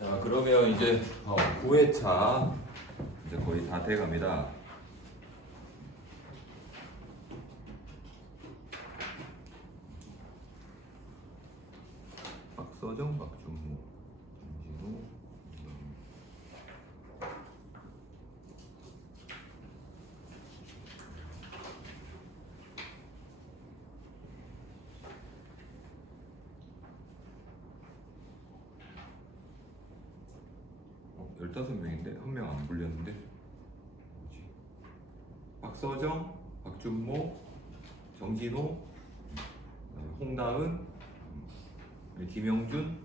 자, 그러면 이제 9회차 이제 거의 다 돼갑니다. 박서정, 박준모, 정진우, 어, 15명인데 한 명 안 불렸는데 뭐지? 박서정, 박준모, 정진호, 홍다은, 김영준,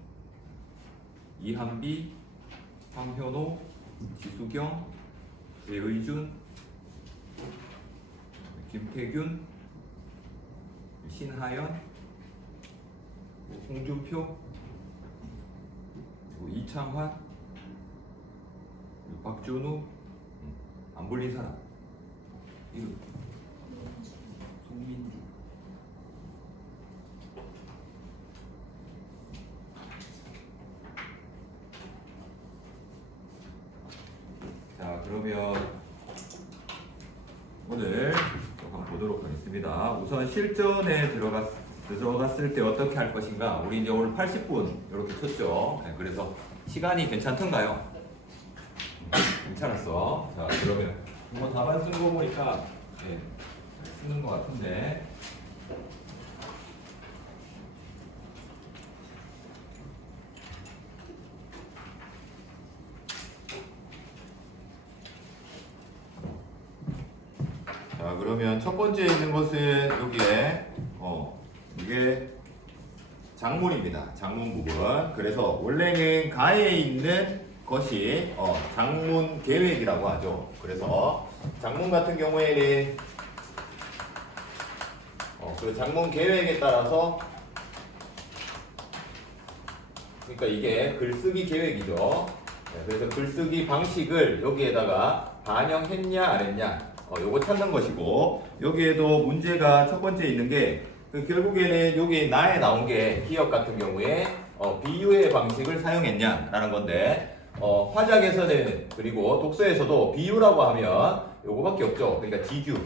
이한비, 황현호, 지수경, 배의준, 김태균, 신하연, 홍준표, 그리고 이창환, 그리고 박준우. 안 불린 사람 이름 송민주. 자, 그러면 오늘 한번 보도록 하겠습니다. 우선 실전에 들어갔을 때 어떻게 할 것인가. 우리 이제 오늘 80분 이렇게 쳤죠. 네, 그래서 시간이 괜찮던가요? 괜찮았어. 자, 그러면 뭐 답안 쓴 거 보니까 네, 쓰는 것 같은데. 자, 그러면 첫 번째 있는 것은 여기에 이게 장문입니다. 장문 부분. 그래서 원래는 가에 있는 것이 장문 계획이라고 하죠. 그래서 장문 같은 경우에는 그 장문 계획에 따라서, 그러니까 이게 글쓰기 계획이죠. 네, 그래서 글쓰기 방식을 여기에다가 반영했냐 안 했냐 요거 찾는 것이고, 여기에도 문제가 첫 번째 있는 게 결국에는 여기 나에 나온 게 기억 같은 경우에 비유의 방식을 사용했냐라는 건데, 화작에서는 그리고 독서에서도 비유라고 하면 요거밖에 없죠. 그러니까 지규.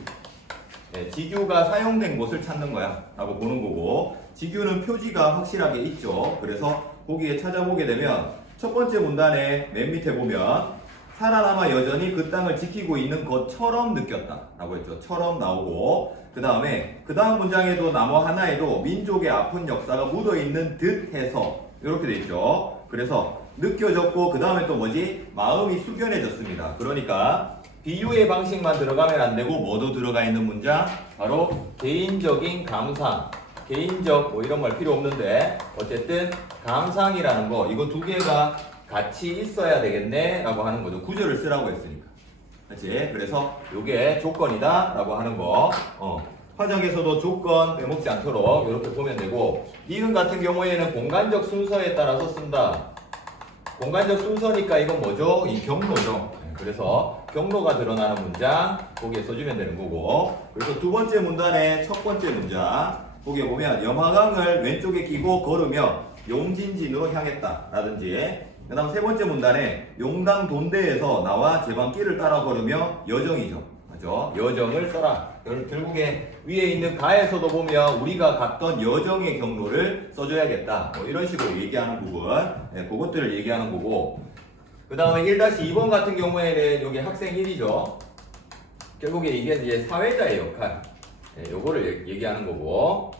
네, 지규가 사용된 곳을 찾는 거야 라고 보는 거고, 지규는 표지가 확실하게 있죠. 그래서 거기에 찾아보게 되면 첫 번째 문단에 맨 밑에 보면 살아남아 여전히 그 땅을 지키고 있는 것처럼 느꼈다 라고 했죠. 처럼 나오고, 그 다음 문장에도 나무 하나에도 민족의 아픈 역사가 묻어있는 듯 해서 이렇게 돼 있죠. 그래서 느껴졌고, 그 다음에 또 뭐지? 마음이 숙연해졌습니다. 그러니까 비유의 방식만 들어가면 안 되고 뭐도 들어가 있는 문장? 바로 개인적인 감상, 개인적 뭐 이런 말 필요 없는데 어쨌든 감상이라는 거, 이거 두 개가 같이 있어야 되겠네 라고 하는 거죠. 구절을 쓰라고 했으니까. 그렇지? 그래서 요게 조건이다 라고 하는 거. 화작에서도 조건 빼먹지 않도록 이렇게 보면 되고, 니은 같은 경우에는 공간적 순서에 따라서 쓴다. 공간적 순서니까 이건 뭐죠? 이 경로죠. 그래서 경로가 드러나는 문장 거기에 써주면 되는 거고, 그래서 두 번째 문단의 첫 번째 문장 거기에 보면 염화강을 왼쪽에 끼고 걸으며 용진진으로 향했다 라든지, 그 다음 세 번째 문단에 용당 돈대에서 나와 제방길을 따라 걸으며 여정이죠. 맞죠? 여정을 써라. 결국에 위에 있는 가에서도 보면 우리가 갔던 여정의 경로를 써줘야겠다. 뭐 이런 식으로 얘기하는 부분, 네, 그것들을 얘기하는 거고, 그 다음에 1-2번 같은 경우에는 여기 학생 1이죠. 결국에 이게 이제 사회자의 역할, 네, 요거를 얘기하는 거고,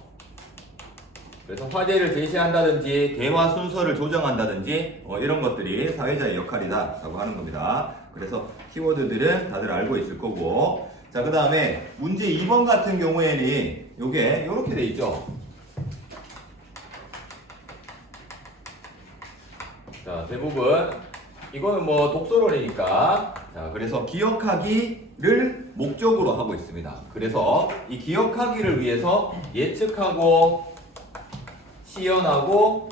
그래서 화제를 제시한다든지 대화 순서를 조정한다든지 이런 것들이 사회자의 역할이다 라고 하는 겁니다. 그래서 키워드들은 다들 알고 있을 거고, 자, 그 다음에 문제 2번 같은 경우에는 요게 요렇게 돼 있죠. 자, 대부분 이거는 뭐 독서론이니까, 자, 그래서 기억하기를 목적으로 하고 있습니다. 그래서 이 기억하기를 위해서 예측하고 시연하고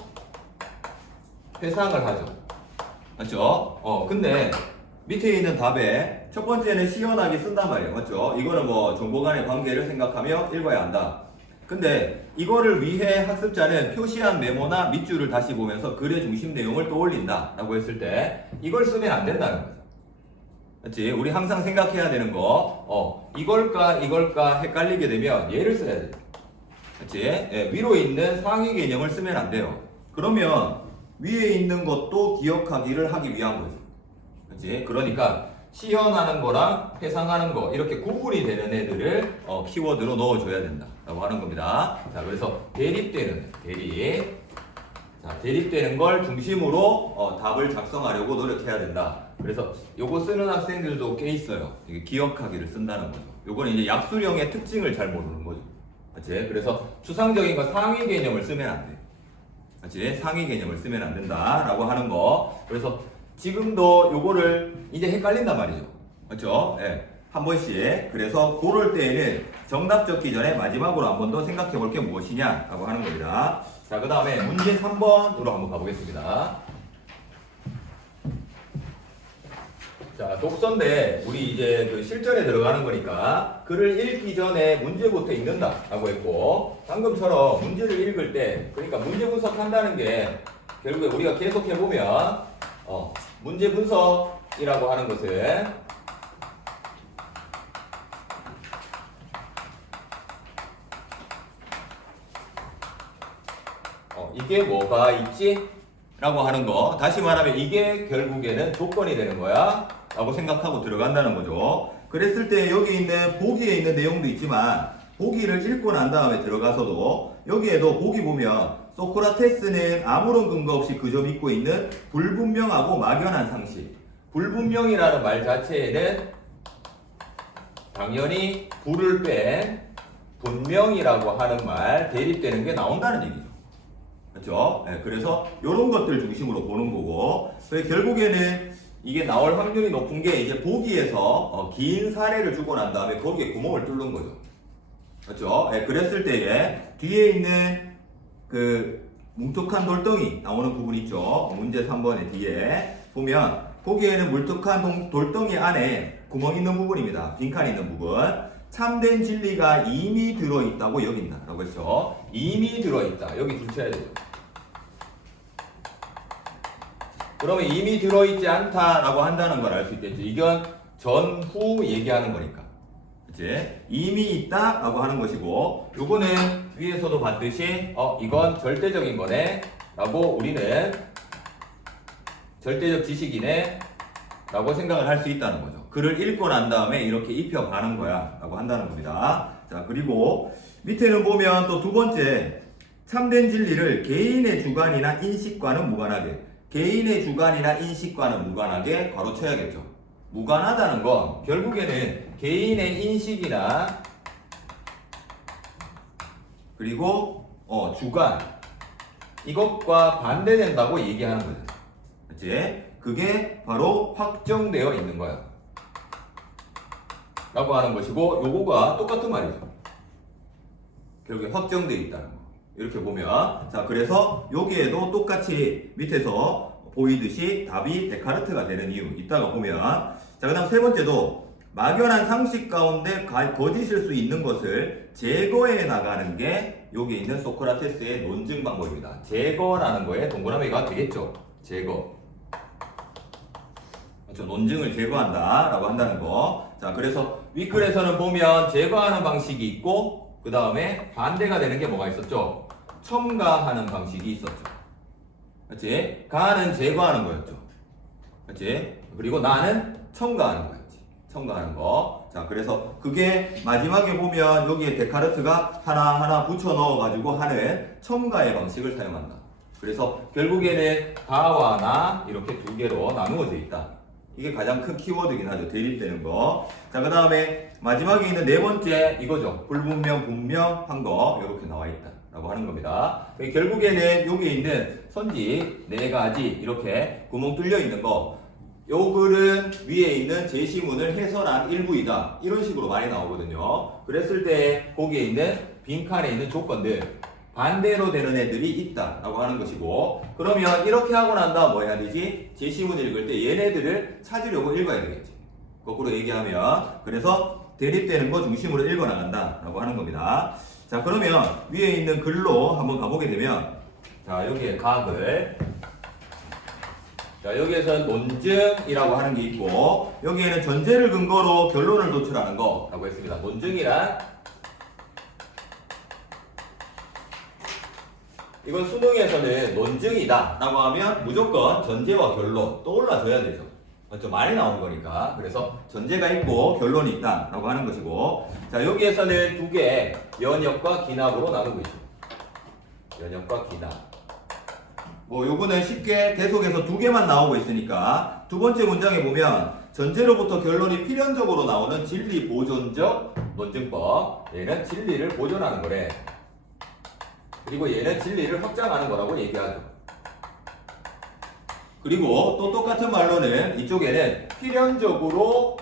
회상을 하죠. 맞죠? 근데 밑에 있는 답에 첫 번째는 시연하기 쓴단 말이에요. 맞죠? 이거는 뭐 정보 간의 관계를 생각하며 읽어야 한다. 근데 이거를 위해 학습자는 표시한 메모나 밑줄을 다시 보면서 글의 중심 내용을 떠올린다 라고 했을 때 이걸 쓰면 안 된다는 거죠. 그렇지? 우리 항상 생각해야 되는 거 이걸까 헷갈리게 되면 얘를 써야 돼. 그렇지? 예, 위로 있는 상위 개념을 쓰면 안 돼요. 그러면 위에 있는 것도 기억하기를 하기 위한 거지. 그렇지? 그러니까 시연하는 거랑 회상하는 거 이렇게 구분이 되는 애들을 키워드로 넣어줘야 된다라고 하는 겁니다. 자, 그래서 대립되는 대립되는 걸 중심으로 답을 작성하려고 노력해야 된다. 그래서 요거 쓰는 학생들도 꽤 있어요. 이게 기억하기를 쓴다는 거죠. 요거는 이제 약수령의 특징을 잘 모르는 거죠. 그렇지? 그래서 추상적인 거 상위 개념을 쓰면 안 돼. 그렇지? 상위 개념을 쓰면 안 된다라고 하는 거. 그래서 지금도 요거를 이제 헷갈린단 말이죠. 그렇죠? 예. 한 번씩. 그래서 그럴 때에는 정답 적기 전에 마지막으로 한 번 더 생각해 볼 게 무엇이냐라고 하는 겁니다. 자, 그 다음에 문제 3번으로 한번 가보겠습니다. 자, 독서인데 우리 이제 그 실전에 들어가는 거니까 글을 읽기 전에 문제부터 읽는다라고 했고, 방금처럼 문제를 읽을 때 그러니까 문제 분석한다는 게 결국에 우리가 계속 해보면 문제 분석이라고 하는 것은 이게 뭐가 있지? 라고 하는 거. 다시 말하면 이게 결국에는 조건이 되는 거야 라고 생각하고 들어간다는 거죠. 그랬을 때 여기 있는 보기에 있는 내용도 있지만 보기를 읽고 난 다음에 들어가서도 여기에도 보기 보면 소크라테스는 아무런 근거 없이 그 점 잊고 있는 불분명하고 막연한 상식. 불분명이라는 말 자체에는 당연히 불을 뺀 분명이라고 하는 말 대립되는 게 나온다는 얘기죠. 그렇죠? 네, 그래서 이런 것들 중심으로 보는 거고, 결국에는 이게 나올 확률이 높은 게 이제 보기에서 긴 사례를 주고 난 다음에 거기에 구멍을 뚫는 거죠. 그렇죠? 네, 그랬을 때에 뒤에 있는 그 뭉툭한 돌덩이 나오는 부분 있죠. 문제 3번의 뒤에 보면 거기에는 뭉툭한 돌덩이 안에 구멍 있는 부분입니다. 빈칸 있는 부분. 참된 진리가 이미 들어있다고 여긴다 라고 했죠. 이미 들어있다. 여기 붙여야 되죠. 그러면 이미 들어있지 않다라고 한다는 걸 알 수 있겠죠. 이건 전후 얘기하는 거니까. 그치? 이미 있다라고 하는 것이고, 요거는 위에서도 봤듯이 이건 절대적인 거네 라고 우리는 절대적 지식이네 라고 생각을 할 수 있다는 거죠. 글을 읽고 난 다음에 이렇게 입혀가는 거야 라고 한다는 겁니다. 자, 그리고 밑에는 보면 또 두 번째, 참된 진리를 개인의 주관이나 인식과는 무관하게, 개인의 주관이나 인식과는 무관하게 괄호쳐야겠죠. 무관하다는 건 결국에는 개인의 인식이나 그리고 주관 이것과 반대된다고 얘기하는 거죠. 그치? 그게 바로 확정되어 있는 거야 라고 하는 것이고, 요거가 똑같은 말이죠. 결국에 확정되어 있다는 거. 이렇게 보면, 자, 그래서 여기에도 똑같이 밑에서 보이듯이 답이 데카르트가 되는 이유 이따가 보면, 자, 그 다음 세 번째도 막연한 상식 가운데 거짓일 수 있는 것을 제거해 나가는 게 여기 있는 소크라테스의 논증 방법입니다. 제거라는 거에 동그라미가 되겠죠. 제거. 그렇죠. 논증을 제거한다 라고 한다는 거. 자, 그래서 윗글에서는 보면 제거하는 방식이 있고 그 다음에 반대가 되는 게 뭐가 있었죠? 첨가하는 방식이 있었죠. 그렇지? 가는 제거하는 거였죠. 그렇지? 그리고 나는 첨가하는 거였지. 첨가하는 거. 자, 그래서 그게 마지막에 보면 여기에 데카르트가 하나하나 붙여 넣어가지고 하는 첨가의 방식을 사용한다. 그래서 결국에는 가와 나 이렇게 두 개로 나누어져 있다. 이게 가장 큰 키워드긴 하죠. 대립되는 거. 자, 그 다음에 마지막에 있는 네 번째 이거죠. 불분명, 분명한 거 이렇게 나와 있다 라고 하는 겁니다. 결국에는 여기에 있는 선지 네 가지 이렇게 구멍 뚫려 있는 거, 요 글은 위에 있는 제시문을 해설한 일부이다 이런 식으로 많이 나오거든요. 그랬을 때 거기에 있는 빈칸에 있는 조건들 반대로 되는 애들이 있다 라고 하는 것이고, 그러면 이렇게 하고 난 다음 뭐 해야 되지? 제시문 읽을 때 얘네들을 찾으려고 읽어야 되겠지. 거꾸로 얘기하면, 그래서 대립되는 거 중심으로 읽어 나간다 라고 하는 겁니다. 자, 그러면 위에 있는 글로 한번 가보게 되면, 자, 여기에 각을, 자, 여기에서 논증이라고 하는 게 있고, 여기에는 전제를 근거로 결론을 도출하는 거라고 했습니다. 논증이란, 이건 수능에서는 논증이다 라고 하면 무조건 전제와 결론 떠올라줘야 되죠. 좀 많이 나온 거니까. 그래서 전제가 있고 결론이 있다 라고 하는 것이고, 자, 여기에서는 두 개, 연역과 기납으로 나누고 있습니다. 연역과 기납. 요거는 쉽게 계속해서 두 개만 나오고 있으니까 두 번째 문장에 보면 전제로부터 결론이 필연적으로 나오는 진리 보존적 논증법. 얘는 진리를 보존하는 거래. 그리고 얘는 진리를 확장하는 거라고 얘기하죠. 그리고 또 똑같은 말로는 이쪽에는 필연적으로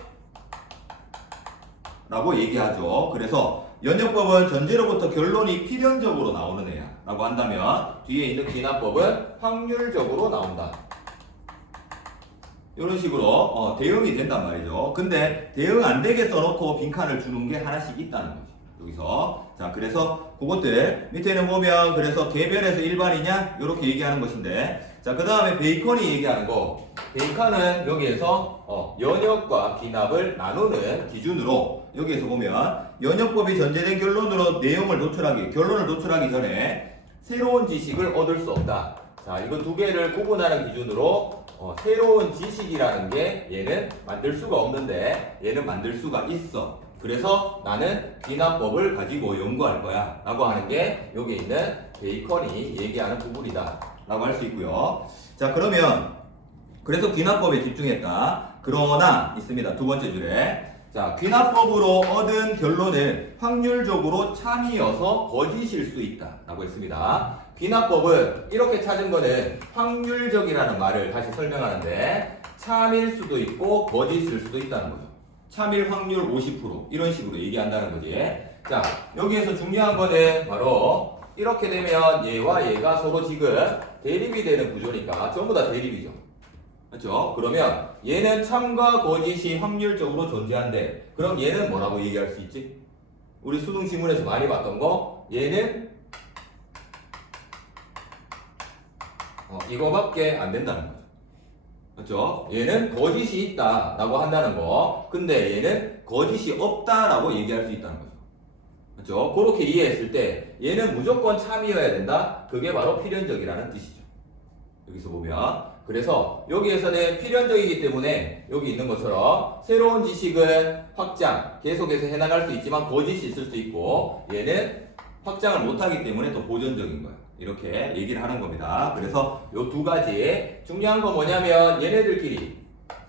라고 얘기하죠. 그래서 연역법은 전제로부터 결론이 필연적으로 나오는 애야 라고 한다면, 뒤에 있는 기납법은 확률적으로 나온다. 이런 식으로 대응이 된단 말이죠. 근데 대응 안 되게 써놓고 빈칸을 주는 게 하나씩 있다는 거죠. 여기서. 자, 그래서 그것들 밑에는 보면, 그래서 개별에서 일반이냐 이렇게 얘기하는 것인데, 자, 그 다음에 베이컨이 얘기하는 거, 베이컨은 여기에서 연역과 기납을 나누는 기준으로, 여기에서 보면 연역법이 전제된 결론으로 결론을 도출하기 전에 새로운 지식을 얻을 수 없다. 자, 이거 두 개를 구분하는 기준으로 새로운 지식이라는 게 얘는 만들 수가 없는데 얘는 만들 수가 있어. 그래서 나는 기납법을 가지고 연구할 거야 라고 하는 게 여기 있는 베이컨이 얘기하는 부분이다 라고 할 수 있고요. 자, 그러면 그래서 기납법에 집중했다. 그러나 있습니다. 두 번째 줄에, 자, 귀납법으로 얻은 결론은 확률적으로 참이어서 거짓일 수 있다 라고 했습니다. 귀납법은 이렇게 찾은 거는 확률적이라는 말을 다시 설명하는데, 참일 수도 있고 거짓일 수도 있다는 거죠. 참일 확률 50% 이런 식으로 얘기한다는 거지. 자, 여기에서 중요한 거는 바로 이렇게 되면 얘와 얘가 서로 지금 대립이 되는 구조니까 전부 다 대립이죠. 그렇죠? 그러면 얘는 참과 거짓이 확률적으로 존재한대. 그럼 얘는 뭐라고 얘기할 수 있지? 우리 수능 지문에서 많이 봤던 거, 얘는 이거밖에 안 된다는 거죠. 그렇죠? 얘는 거짓이 있다 라고 한다는 거, 근데 얘는 거짓이 없다 라고 얘기할 수 있다는 거죠. 그렇죠? 그렇게 이해했을 때 얘는 무조건 참이어야 된다. 그게 바로 필연적이라는 뜻이죠. 여기서 보면, 그래서 여기에서는 필연적이기 때문에 여기 있는 것처럼 새로운 지식은 확장, 계속해서 해나갈 수 있지만 거짓이 있을 수 있고, 얘는 확장을 못하기 때문에 또 보존적인 거예요. 이렇게 얘기를 하는 겁니다. 그래서 요 두 가지 중요한 건 뭐냐면, 얘네들끼리,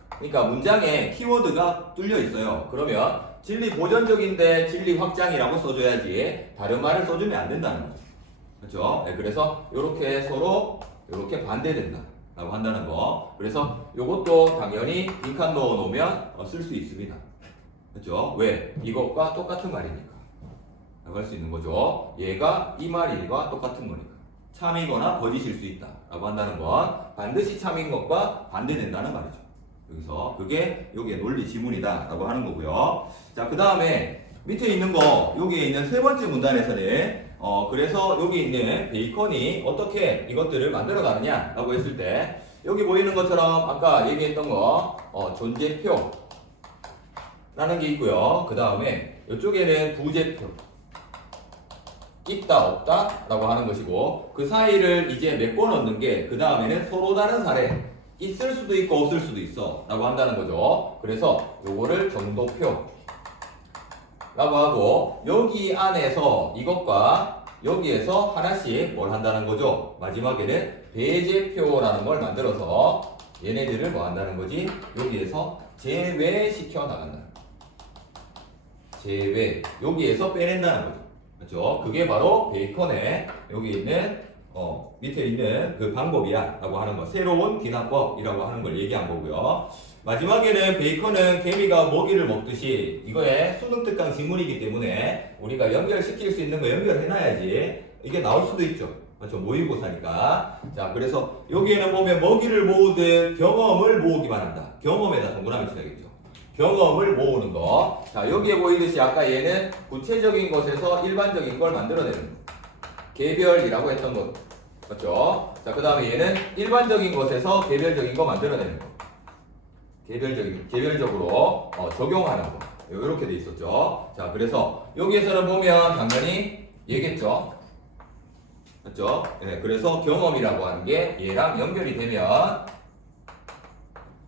그러니까 문장에 키워드가 뚫려 있어요. 그러면 진리 보존적인데 진리 확장이라고 써줘야지 다른 말을 써주면 안 된다는 거죠. 그렇죠? 네, 그래서 이렇게 서로 이렇게 반대된다 라고 한다는 거. 그래서 요것도 당연히 빈칸 넣어 놓으면 쓸 수 있습니다. 그렇죠? 왜? 이것과 똑같은 말이니까 라고 할 수 있는 거죠. 얘가 이 말과 똑같은 거니까. 참이거나 거짓일 수 있다 라고 한다는 건 반드시 참인 것과 반대된다는 말이죠. 여기서 그게 여기에 논리 지문이다 라고 하는 거고요. 자, 그 다음에 밑에 있는 거, 여기에 있는 세 번째 문단에서는 그래서 여기 있는 베이컨이 어떻게 이것들을 만들어 가느냐 라고 했을 때, 여기 보이는 것처럼 아까 얘기했던 거 존재표 라는 게 있고요. 그 다음에 이쪽에는 부재표, 있다 없다 라고 하는 것이고, 그 사이를 이제 메꿔 넣는 게, 그 다음에는 서로 다른 사례, 있을 수도 있고 없을 수도 있어 라고 한다는 거죠. 그래서 요거를 정도표 라고 하고, 여기 안에서 이것과 여기에서 하나씩 뭘 한다는 거죠. 마지막에는 배제표라는 걸 만들어서 얘네들을 뭐 한다는 거지? 여기에서 제외시켜 나간다. 제외, 여기에서 빼낸다는 거죠. 그렇죠? 그게 바로 베이컨의 여기 있는 밑에 있는 그 방법이야 라고 하는 거, 새로운 기납법이라고 하는 걸 얘기한 거고요. 마지막에는 베이컨은 개미가 모기를 먹듯이, 이거에 수능 특강 지문이기 때문에 우리가 연결시킬 수 있는 거 연결해놔야지 이게 나올 수도 있죠. 그렇죠? 모의고사니까. 자, 그래서 여기에는 보면 먹이를 모으듯 경험을 모으기만 한다. 경험에다 동그라미 쳐야겠죠. 경험을 모으는 거. 자, 여기에 보이듯이 아까 얘는 구체적인 것에서 일반적인 걸 만들어내는 거. 개별이라고 했던 것. 맞죠? 자, 그 다음에 얘는 일반적인 것에서 개별적인 거 만들어내는 거. 개별적으로 적용하는 거. 이렇게 돼 있었죠. 자, 그래서 여기에서는 보면 당연히 얘겠죠. 맞죠? 네, 그래서 경험이라고 하는 게 얘랑 연결이 되면,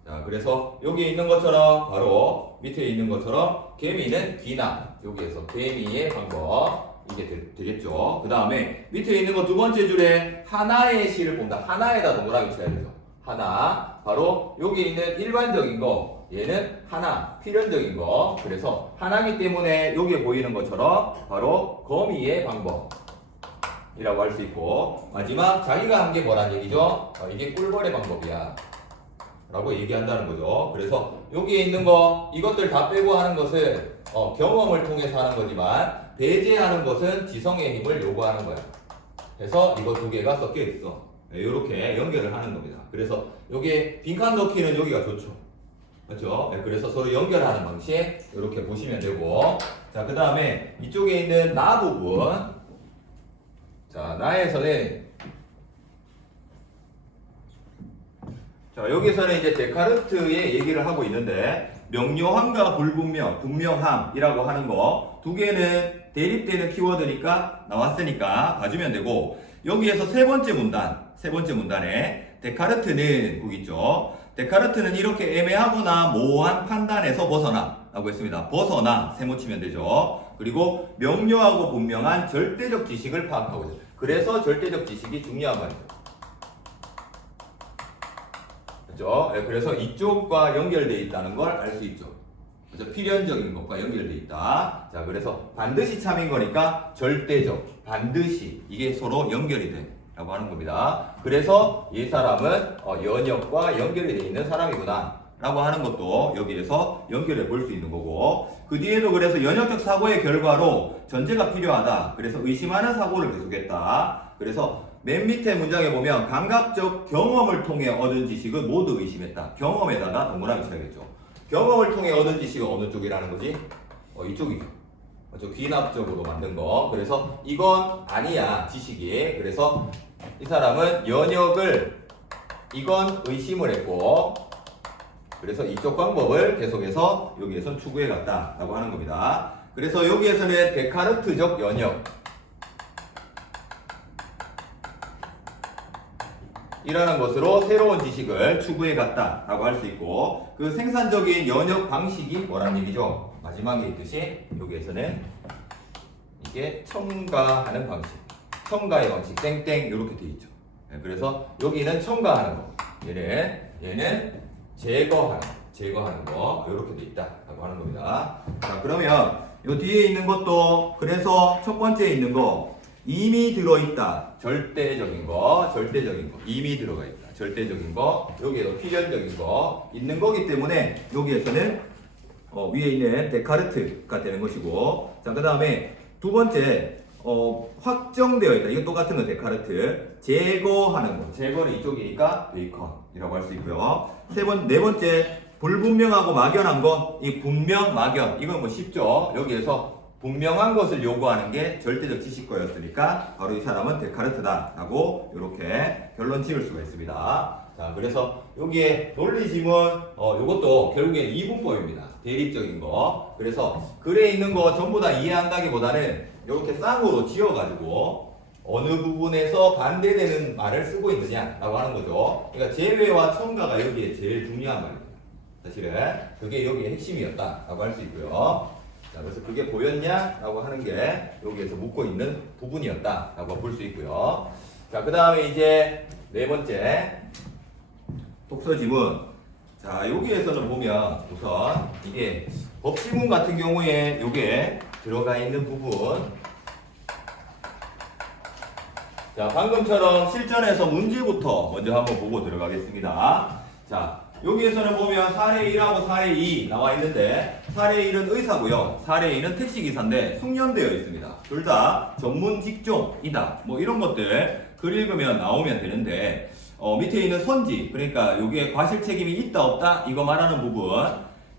자, 그래서 여기 있는 것처럼 바로 밑에 있는 것처럼 개미는 귀나, 여기에서 개미의 방법 이게 되겠죠. 그 다음에 밑에 있는 거 두 번째 줄에 하나의 시를 본다. 하나에다 동그라미 쳐야 되죠. 하나, 바로 여기 있는 일반적인 거, 얘는 하나, 필연적인 거. 그래서 하나기 때문에 여기에 보이는 것처럼 바로 거미의 방법 이라고 할 수 있고, 마지막 자기가 한 게 뭐란 얘기죠? 이게 꿀벌의 방법이야 라고 얘기한다는 거죠. 그래서 여기에 있는 거 이것들 다 빼고 하는 것은 경험을 통해서 하는 거지만 배제하는 것은 지성의 힘을 요구하는 거야. 그래서 이거 두 개가 섞여 있어. 이렇게 연결을 하는 겁니다. 그래서 여기에 빈칸 넣기는 여기가 좋죠. 그렇죠? 그래서 서로 연결하는 방식 이렇게 보시면 되고, 자, 그 다음에 이쪽에 있는 나 부분, 자, 나에서는, 자, 여기서는 이제 데카르트의 얘기를 하고 있는데, 명료함과 불분명, 분명함이라고 하는 거 두 개는 대립되는 키워드니까 나왔으니까 봐주면 되고, 여기에서 세 번째 문단에 데카르트는 거기 있죠. 데카르트는 이렇게 애매하거나 모호한 판단에서 벗어나 라고 했습니다. 벗어나 세모치면 되죠. 그리고 명료하고 분명한 절대적 지식을 파악하고 있어요. 그래서 절대적 지식이 중요한 말이죠. 그렇죠? 그래서 이쪽과 연결되어 있다는 걸 알 수 있죠. 그래서 필연적인 것과 연결되어 있다. 자, 그래서 반드시 참인 거니까 절대적, 반드시 이게 서로 연결이 돼 라고 하는 겁니다. 그래서 이 사람은 연역과 연결이 되어 있는 사람이구나 라고 하는 것도 여기에서 연결해 볼 수 있는 거고, 그 뒤에도 그래서 연역적 사고의 결과로 전제가 필요하다. 그래서 의심하는 사고를 계속했다. 그래서 맨 밑에 문장에 보면 감각적 경험을 통해 얻은 지식을 모두 의심했다. 경험에다가 동그라미 쳐야겠죠. 경험을 통해 얻은 지식은 어느 쪽이라는 거지? 이쪽이죠. 귀납적으로 만든 거. 그래서 이건 아니야, 지식이. 그래서 이 사람은 연역을, 이건 의심을 했고, 그래서 이쪽 방법을 계속해서 여기에서 추구해 갔다라고 하는 겁니다. 그래서 여기에서는 데카르트적 연역 이라는 것으로 새로운 지식을 추구해 갔다라고 할 수 있고, 그 생산적인 연역 방식이 뭐라는 얘기죠? 마지막에 있듯이 여기에서는 이게 첨가하는 방식, 첨가의 방식, 땡땡 이렇게 돼 있죠. 그래서 여기는 첨가하는 거, 얘는 제거하는 거 이렇게 돼 있다라고 하는 겁니다. 자, 그러면 이 뒤에 있는 것도, 그래서 첫 번째에 있는 거 이미 들어있다. 절대적인 거, 이미 들어가 있다. 절대적인 거, 여기에도 필연적인 거 있는 거기 때문에 여기에서는 위에 있는 데카르트가 되는 것이고, 자, 그 다음에 두 번째 확정되어 있다. 이거 똑같은 거 데카르트. 제거하는 거. 제거는 이쪽이니까 베이컨이라고 할 수 있고요. 네 번째 불분명하고 막연한 거. 이 분명, 막연. 이건 뭐 쉽죠. 여기에서 분명한 것을 요구하는 게 절대적 지식과였으니까 바로 이 사람은 데카르트다 라고 이렇게 결론 지을 수가 있습니다. 자, 그래서 여기에 논리지문 요것도 결국엔 이분법입니다. 대립적인 거. 그래서 글에 있는 거 전부 다 이해한다기보다는 이렇게 쌍으로 지어가지고 어느 부분에서 반대되는 말을 쓰고 있느냐라고 하는 거죠. 그러니까 제외와 첨가가 여기에 제일 중요한 말입니다. 사실은 그게 여기의 핵심이었다라고 할 수 있고요. 자, 그래서 그게 보였냐라고 하는 게 여기에서 묻고 있는 부분이었다라고 볼 수 있고요. 자, 그 다음에 이제 네 번째 독서 지문. 자, 여기에서는 보면 우선 이게 법지문 같은 경우에 요게 들어가 있는 부분. 자, 방금처럼 실전에서 문제부터 먼저 한번 보고 들어가겠습니다. 자, 여기에서는 보면 사례 1하고 사례 2 나와 있는데, 사례 1은 의사고요, 사례 2는 택시기사인데 숙련되어 있습니다. 둘 다 전문 직종이다. 뭐 이런 것들 글 읽으면 나오면 되는데, 밑에 있는 선지, 그러니까 여기에 과실 책임이 있다 없다 이거 말하는 부분,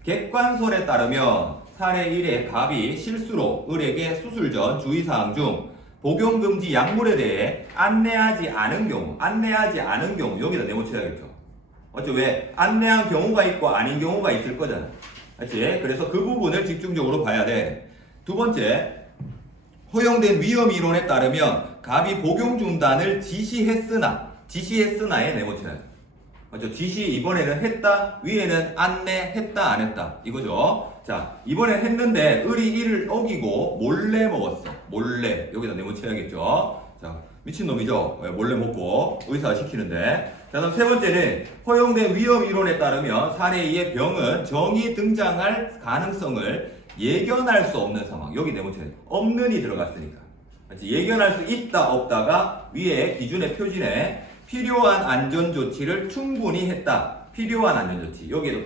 객관설에 따르면 사례 1의 갑이 실수로 을에게 수술 전 주의사항 중 복용금지 약물에 대해 안내하지 않은 경우 여기다 네모쳐야겠죠. 맞죠? 왜? 안내한 경우가 있고 아닌 경우가 있을 거잖아. 맞지? 그래서 그 부분을 집중적으로 봐야 돼. 두 번째, 허용된 위험 이론에 따르면 갑이 복용 중단을 지시했으나에 네모쳐야 돼. 맞죠? 지시 이번에는 했다, 위에는 안내했다, 안 했다. 이거죠. 자, 이번엔 했는데 을이 이를 어기고 몰래 먹었어. 몰래. 여기다 네모쳐야겠죠. 자, 미친놈이죠. 몰래 먹고 의사가 시키는데. 자, 그럼 세 번째는 허용된 위험 이론에 따르면 사례 2의 병은 정이 등장할 가능성을 예견할 수 없는 상황. 여기 네모쳐야 돼. 없는이 들어갔으니까. 맞지? 예견할 수 있다, 없다가 위에 기준의 표준에 필요한 안전조치를 충분히 했다. 필요한 안전조치. 여기에도